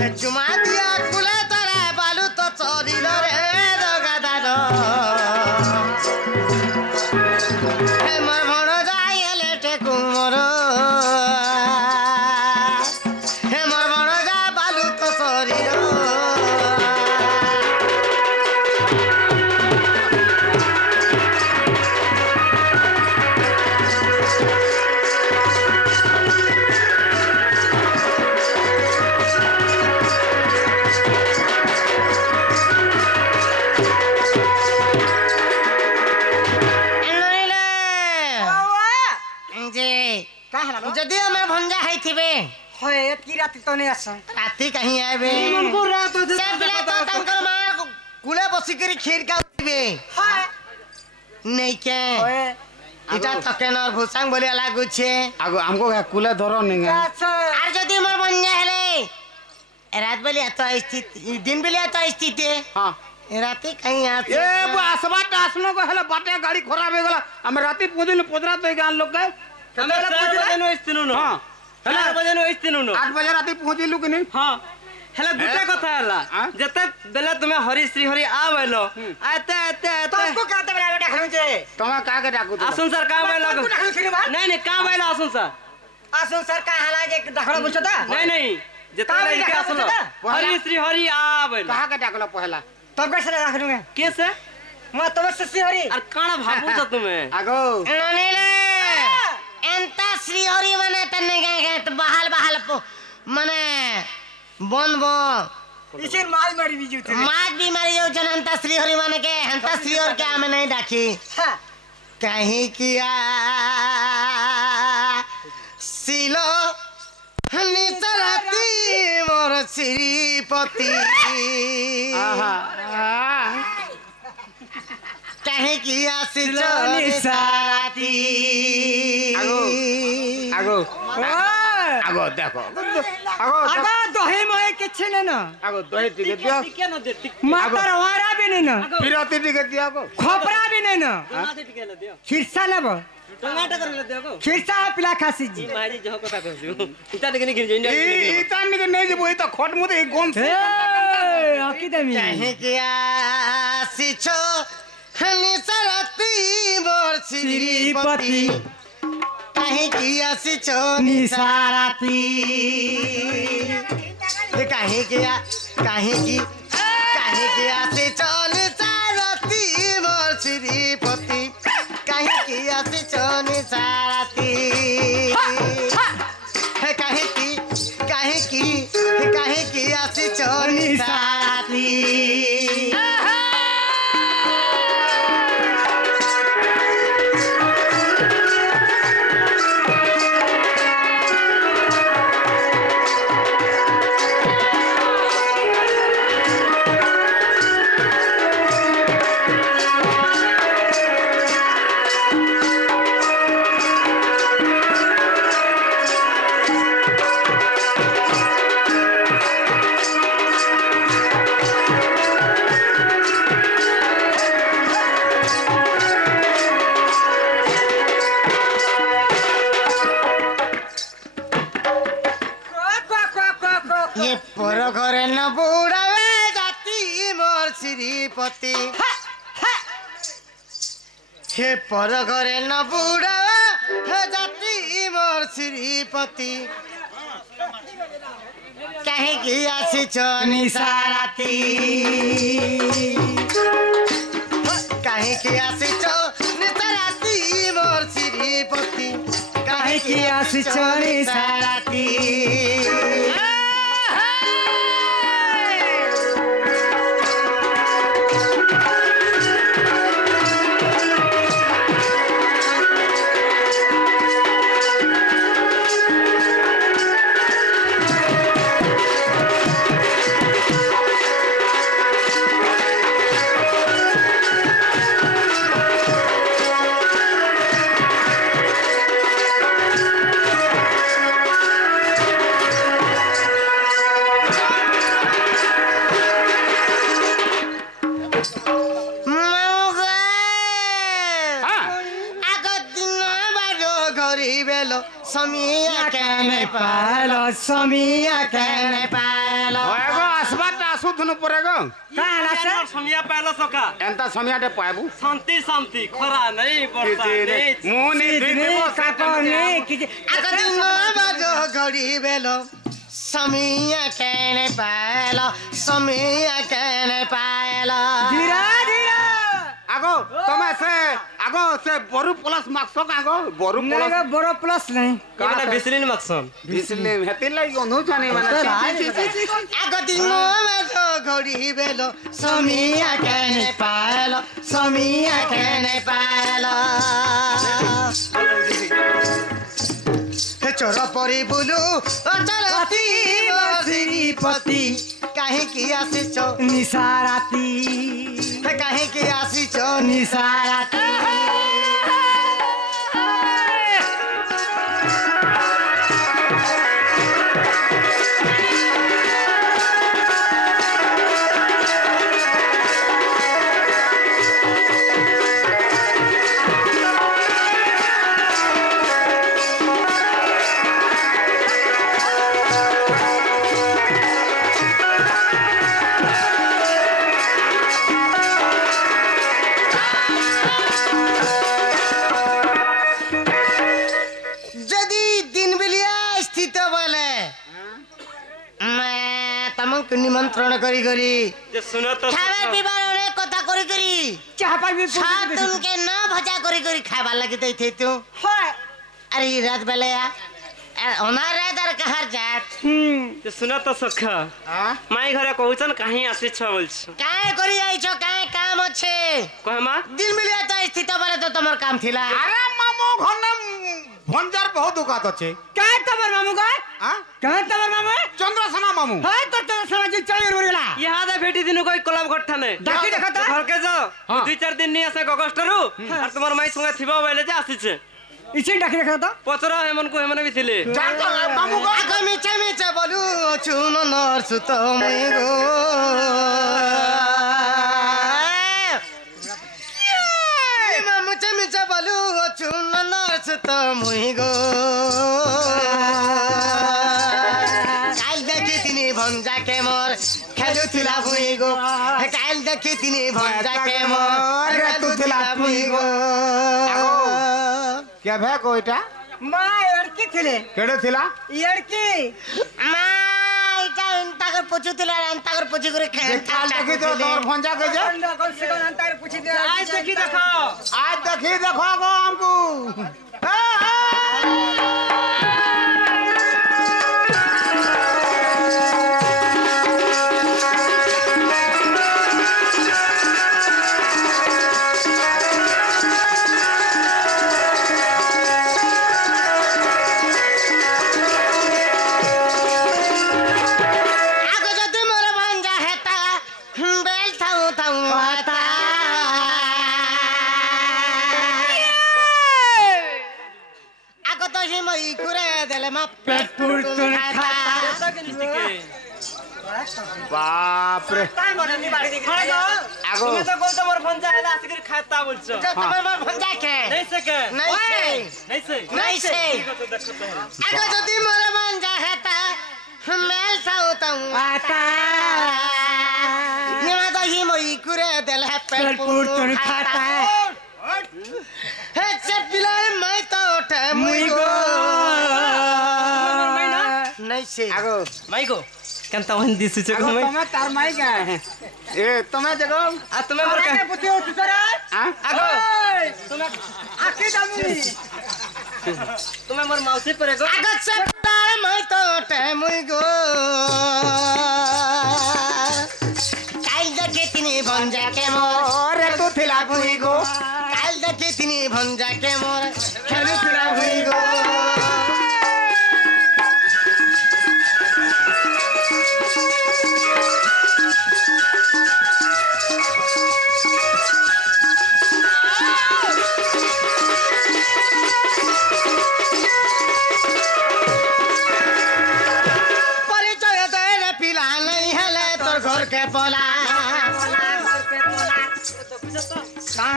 चुमा दिया कुले तरे बालू तो चोरी रे दोगादार हे मोर भण जाइले टेकु मोर हे मोर भण जा बालू तो चोरी जदि हमें भंजा है थिबे होए की रात तो नहीं आसन राती कहीं आबे मन को रात हो से बिला तो तंकर मां कुले बसी करी खीर का थिबे हाय नहीं के होए इटा तकेन और भूसांग बोले लागु छे आगो हमको कुले धरो नहीं अच्छा आर जदि मोर भंजा हेले रात बेले तो स्थिति दिन बेले तो स्थिति हां राती कहीं आ ए आसबा टासनो को हले बाटे गाड़ी खराब हो गला हम राती पुदिन पोदरा तो गान लोग गए हमें 4 बजे नो इस्तिनु नो हां 4 बजे नो इस्तिनु नो 8 बजे राती पहुंचिलु कि नहीं हां हेला गुटे कथा हला जते बेले तुमे हरि श्री हरि आवेलो आते आते आते तुमको कहते बड़ा बेटा खनु जे तमा का के डाकू आसुन सर का बैला नहीं नहीं का बैला आसुन सर का हला जे दखड़ बुझता नहीं नहीं जते लड़के आसलो हरि श्री हरि आवेलो कहा के डाकलो पहला तब कैसे रखनु कैसे मैं तब से हरि अरे काना भाबू छ तुमे आगो ननेले एंता श्री हरि माने तने गए तो बहाल माने बन बो इसे माल मारी भी जुते माज भी मारी जो जनंता श्री हरि माने के हंता श्री और क्या हमें नहीं डाकी हां कहीं किया सिलो हनी चलती मोर श्रीपति आहा कहीं किया सिलोनी साथी आगो आगो देखो आगो दही मोए किछ ने न आगो दही टिके दियो टिके न दे मातर वारा भी नहीं न फिरती टिके दियो आगो खोपरा भी नहीं न टमाटर टिके ले दियो खिरसा लेबो टमाटर कर ले दियो खिरसा पिला खासी जी मारी जो कथा कहजू इता टिके नहीं गिर जाई ई तान के नहीं जेबो ई तो खोट मुते गोम से ए आकी देमी कहीं किया सिचो हनी चलती मोर श्रीपति कहीं किया सिचो निसारती कहीं किया सिचो निसारती मोर श्रीपति कहीं किया सिचो निसारती कहीं किया सिचो निसारती ये पर घरे न बुड़ावे जाती मोर श्रीपति हे पर घरे न बुड़ावे जाती मोर श्रीपति कहीं की आसी चोनी साराती कहीं की आसी चोनी साराती मोर श्रीपति कहीं की आसी चोनी साराती समिया के नहीं पालो का हला से समिया पालो सका एंता समियाटे पाबू शांति शांति खरा नहीं वर्षा नहीं मुनी दिने काकोनी कि आको दिन बाजो घड़ी बेलो समिया कहने पायलो समिया कहने पायलो धीरा धीरा आगो आगो से बरु प्लस मार्क्स आगो बरु प्लस नहीं बरो प्लस नहीं केटा बिसलिन मक्सम बिसले हेति लागि अनु जाने माने आको दिन बाजो घड़ी बेलो समिया कहने पायलो समिया कहने पायलो चोर परी बुलू चलती श्रीपति कहीं की आसीच निसाराती कहीं की आसीच निसाराती निमंत्रण करी करी सुनो तो खावा पीबार अनेक कथा करी करी चाह पाबी सात उनके न भजा करी करी खावा लगी दै थे तू हाय अरे रात बेले अनार रात आर कहर जात सुनो तो सखा माई घरे कहउछन कहीं आसी छ बोलछ काहे करी आइछो काहे काम अछि कहमा दिन मिलिया त स्थित बले तो तमर काम थिला अरे मामू घनम भंजार बहुत दुकात अछि काय तबर मामू का हां काय तबर मामू चंद्रसेना मामू हाय तो समाज चली बोलला यहाँ दे भेटी दिनु कोई क्लब गठा ने डाकी देखा त घर के जाओ 2-4 दिन नि आसे अगस्तरु और तुम्हार माई संगे थिबा बेले जे आसी छे इसे डाकी देखा त पचरा हेमन को हेमन भी थिले जान मामू को आगो मिचा मिचा बोलू चुन नर्सु त मै गो मिचा बोलू चुन नर्सु त मै गो काल देखि तिनी भंजा के मोर खेलु थिला भुइ गो काल देखि तिनी भंजा के मोर खेलु थिला भुइ गो क्या भे कोइटा मां लड़की थिले केडे थिला लड़की माई का इंतागर पुछु थिला इंतागर पुछु करे खेल काल देखि तो तोर भंजा के जे कल से कल अंतर पूछ दे आज देखी देखो आज देखी देखो गो हमको बाप रे आगो तुम्हें तो कोई तमर भंजा हैला आसी कर खाता बोलछ तमर भंजा के नहीं सके नहीं से आगो जदी मोर भंजा हेता मेल साउतम आता निमा तो ही मोई कुरे देल है पेट पुर खाता हे चपिलार मैं तो उठे मुई गो नहीं से आगो माई को कंता वन दिसु छ गमे तुम्हें तार माई का है ए तुम्हें जगो आ तुम्हें मोर का पुतियो तुसरा हां आगो तुम्हें आके दामी तुम्हें मोर मौसी पर गो आगो चपिलार मैं तो उठे मुई गो काल देखे तिनी भंजा के मोर रे तू थिला हुई गो काल देखे तिनी भंजा के मोर खेलु थिला हुई गो परिचय दे रे पिला नहीं हेले तोर घर के पोला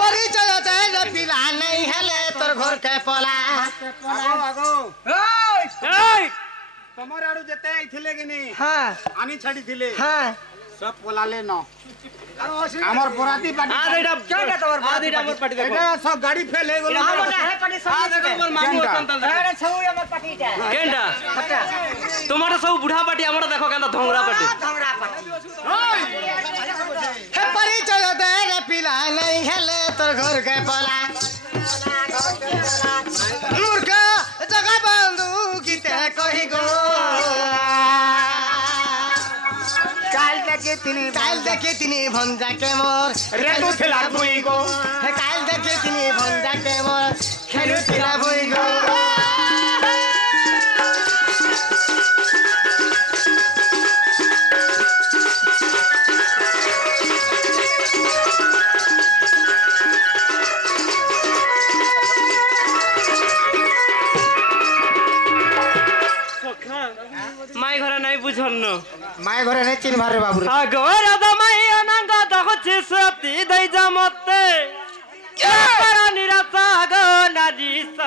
परिचय दे रे पिला नहीं हेले तोर घर के पोला आगो ओए तमर आडू जते आइथिले कि नहीं हां आनी छाडी थिले हां सब पोलाले न हमर बराती पार्टी आदेटा केटा तोर आदेटा हमर पार्टी देखो एटा सब गाड़ी फेल हे गेल हमर है पार्टी सब देखो हमर मामू संतल अरे छौ हमर पार्टीटा केंडा तुम्हारा सब बुढ़ा पार्टी हमरा देखो केंदा धोंगरा पार्टी धमरा पार्टी हे परिचय दे रे पिला नहीं हेले तोर घर के पला मूर्ख जगह बंधु गीते कहि गो काल देखे तिनी भंजा के मोर रे तू थिला भुई गो हे काल देखे तिनी भंजा के मोर खेलु तिला भुई गो माई घर नहीं बुझन माय घरे नै चिन मारे बाबू रे আগর দমাই অনঙ্গ দহছি সতি দই জমতে কেপর নিরাশা গো নাদিস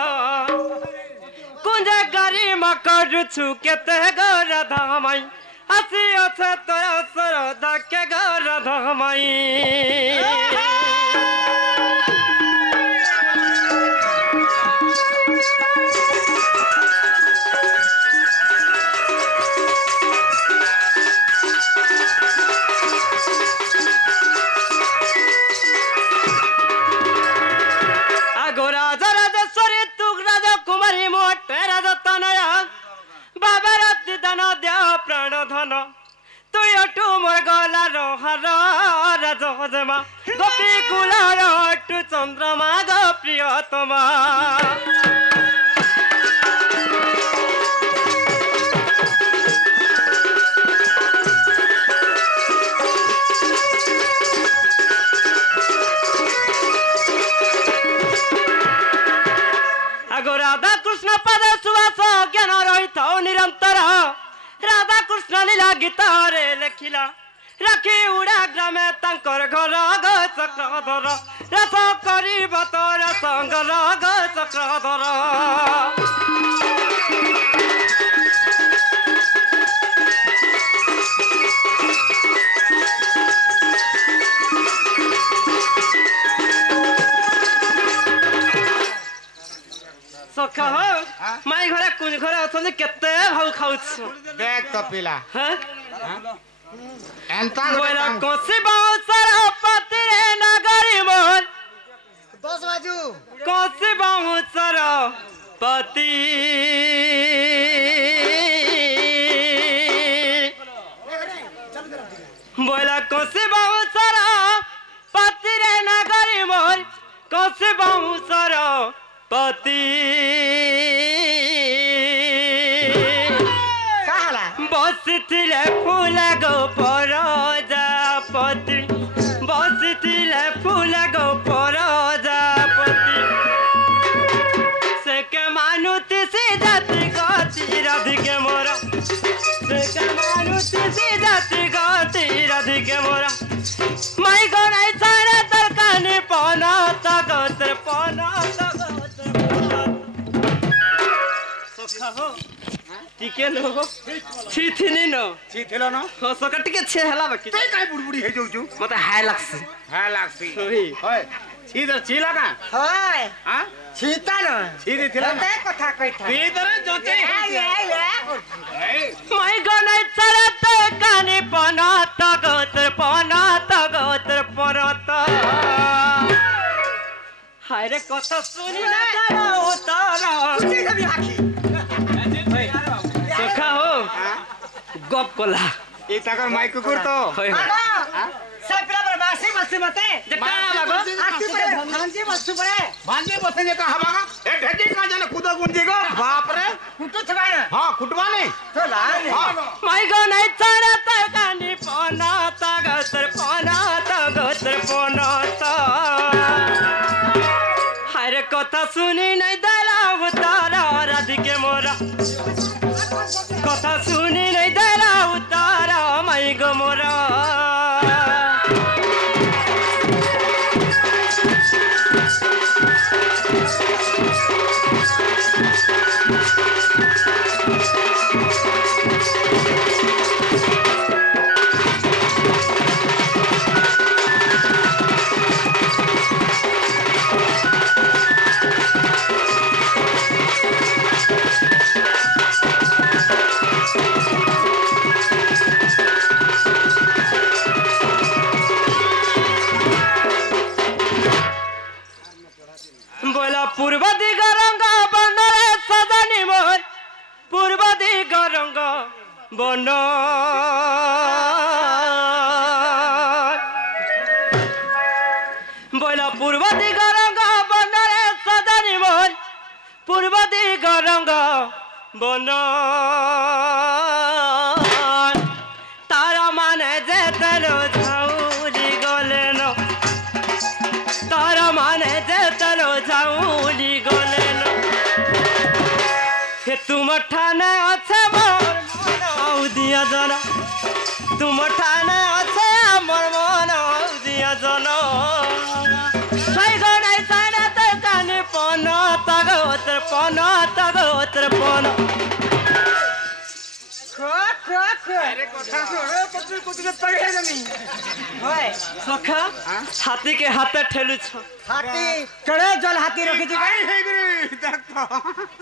কুঞ্জ গারি মকরছু কেতে গর ধমাই আসি আছে তোর সরদা কে গর ধমাই प्राण धन तुई अटू मोर गला रोहर राजमा गोपी कुलार अटू चंद्रमा गो प्रियतमा आगो राधा कृष्ण पद सुवास ज्ञान रही निरंतर राधा कृष्ण लीला गीतारे लेखिला राखी उड़ा ग्रामे तांकर घर ग चक्रधर रस करिब तोर संगर ग चक्रधर सखा हो माई घरे कुन घरे अछन केते भाउ खाउछ देख तो पिला हैं एंता बोला कोसी बाउसर पति रे नगरी मोर 10 बाजू कोसी बाउसर पति बोला कोसी बाउसर पति रे नगरी मोर कोसी बाउसर पति काहला बसिथिले फूल गो परजापति बसिथिले फूल गो परजापति से के मानुति से जाति गति राधिके मोरा से के मानुति से जाति गति राधिके मोरा माई गनाई सारे तरकानी पना तगतर पना टिके नो छिथिनी नो चिथिलो न हो सका टिके छे हला बाकी तै काई बुडबुडी हे जाउछु मते हाय लागसी हा लागसी होई होय सीधर चिला का होय हां सीता न सीधी थिला ते कथा कइथा सीधर जोते माई गनाई चले ते कानी पना तगतर परत हाय रे कथा सुनी ना जाना उतारा कुछ भी आखी सखा हो गप कोला ए ताकर माई कुकुर तो होय आगा सब पिला पर बासी बसी मते जका लागो आखी पर भांजी बसु पड़े भांजे बसे जे का हवागा ए ढेटी का जाने कूदो गुंजी गो बाप रे कुटु छबाय हां कुटवा नहीं तो लाल हां माई गनाई चले ते कानी पना तगतर पना हाय रे कथा सुनी नहीं दला उतारा राधिके मोरा कथा सुनी नहीं दला उतारा माई गो मोरा বন বইলা পূর্ব দিগ রঙ্গ বনরে সদানি মোর পূর্ব দিগ রঙ্গ বন তারা মানে যে তেল ঝাউলি গলেন তারা মানে যে তেল ঝাউলি গলেন হে তুম ঠানে আছে মোর মন দিয়া জন তুম ঠানে আছে আমার মন দিয়া জন সাই গনাই সাইনা তে কানে পন তগোত্র পন তগোত্র পন সখা হাতি के हाथे ठेलु छ हाथी केड़े जल हाथी रखी छी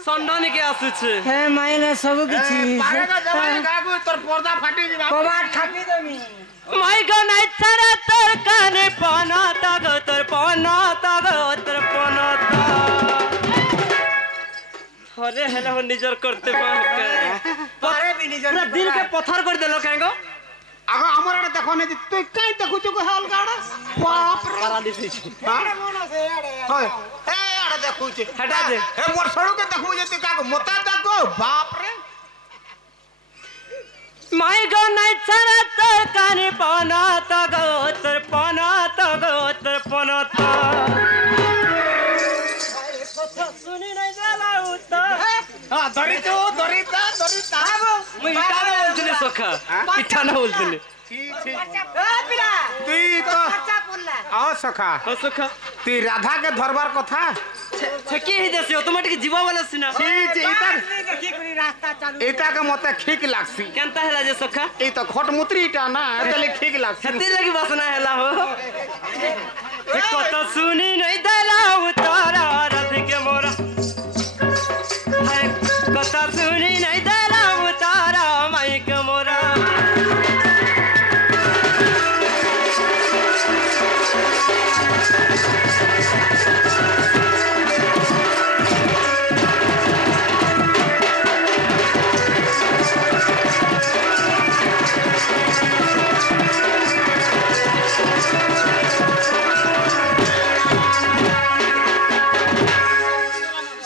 संडनी के आसु छ हे मायने सब किछि पारेगा जवानी गागु तोर पर्दा फाटी दिबा कबाट ठापी देमी माई गो नाइ छरा तोर काने पना तगो तोर पना तगो तोर पना अरे हेला हो निजर करते पारे भी निजर पूरा दिल के पत्थर कर देलो कांगो आगो हमर आड़े देखो ने तू काई देखु छ हल गाड़ा बाप रे करा दिसी होय ए आड़े देखु छ हटा दे ए मोर सड़ू के देखु जे तू कागो मोता देखो बाप रे माई गो नाइ छरा तोर काने पना तगो तोर पना तगो तोर पना सुनी नहीं जाला उता हां दरिता मुई इटा ना बोलतले सखा इटा ना बोलतले ठीक ए पिला तू तो बच्चा पुल्ला आ सखा हो सखा तू राधा के धरबार कथा छकी ही देसी ऑटोमेटिक जीवा वाला सिना ठीक इता देखी करी रास्ता चालू इता के मते ठीक लागसी केनता हैला जे सखा ई तो खटमुत्री इटा ना तले ठीक लागसी छती लगी बसना हैला हो कत सुनी नहीं देला उतारा रथ के मोरा कत सुनी नहीं देला उतारा माई के मोरा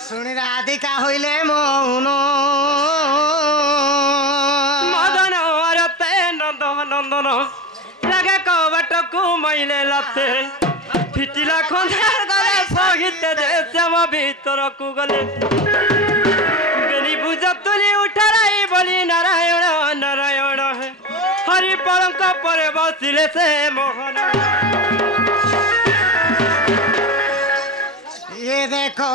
শুনি রাধিকা হইলে মৌন मदन औरते नंदन नंदन लगे कवटकु मैले लते फिटिला खंधार गले सहित दे श्याम भीतरकु गले बेनी बुझा तुली उठराई बोली नारायण नारायण हरि परंक परे बसिले से मोहन ये देखो